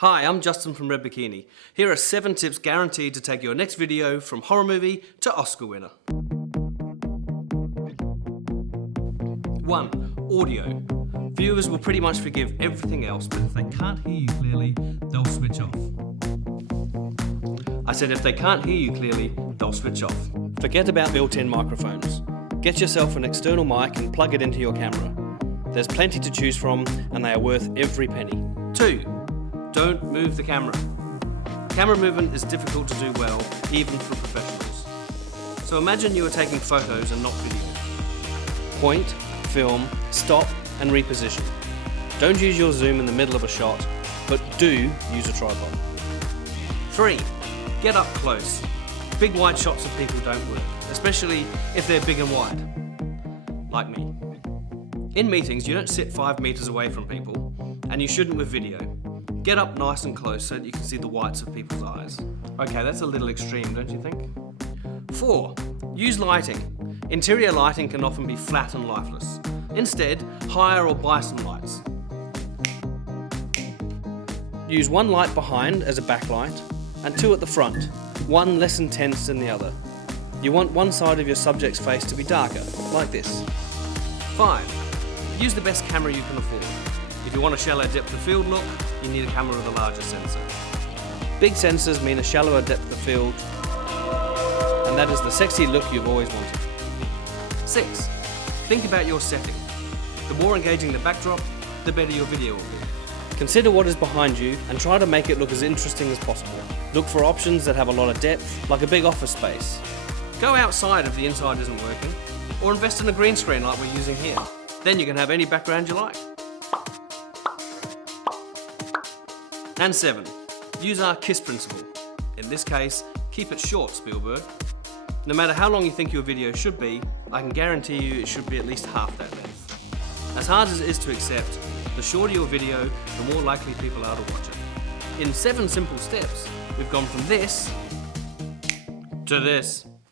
Hi, I'm Justin from Red Bikini. Here are 7 tips guaranteed to take your next video from horror movie to Oscar winner. 1. Audio. Viewers will pretty much forgive everything else, but if they can't hear you clearly, they'll switch off. I said if they can't hear you clearly, they'll switch off. Forget about built-in microphones. Get yourself an external mic and plug it into your camera. There's plenty to choose from, and they are worth every penny. 2. Don't move the camera. Camera movement is difficult to do well, even for professionals. So imagine you are taking photos and not video. Point, film, stop, and reposition. Don't use your zoom in the middle of a shot, but do use a tripod. 3. Get up close. Big wide shots of people don't work, especially if they're big and wide, like me. In meetings, you don't sit 5 meters away from people, and you shouldn't with video. Get up nice and close so that you can see the whites of people's eyes. Okay, that's a little extreme, don't you think? 4. Use lighting. Interior lighting can often be flat and lifeless. Instead, hire or buy some lights. Use 1 light behind as a backlight, and 2 at the front, one less intense than the other. You want one side of your subject's face to be darker, like this. 5. Use the best camera you can afford. If you want a shallow depth of field look, you need a camera with a larger sensor. Big sensors mean a shallower depth of field, and that is the sexy look you've always wanted. 6. Think about your setting. The more engaging the backdrop, the better your video will be. Consider what is behind you and try to make it look as interesting as possible. Look for options that have a lot of depth, like a big office space. Go outside if the inside isn't working, or invest in a green screen like we're using here. Then you can have any background you like. And 7. Use our KISS principle. In this case, keep it short, Spielberg. No matter how long you think your video should be, I can guarantee you it should be at least half that length. As hard as it is to accept, the shorter your video, the more likely people are to watch it. In 7 simple steps, we've gone from this to this.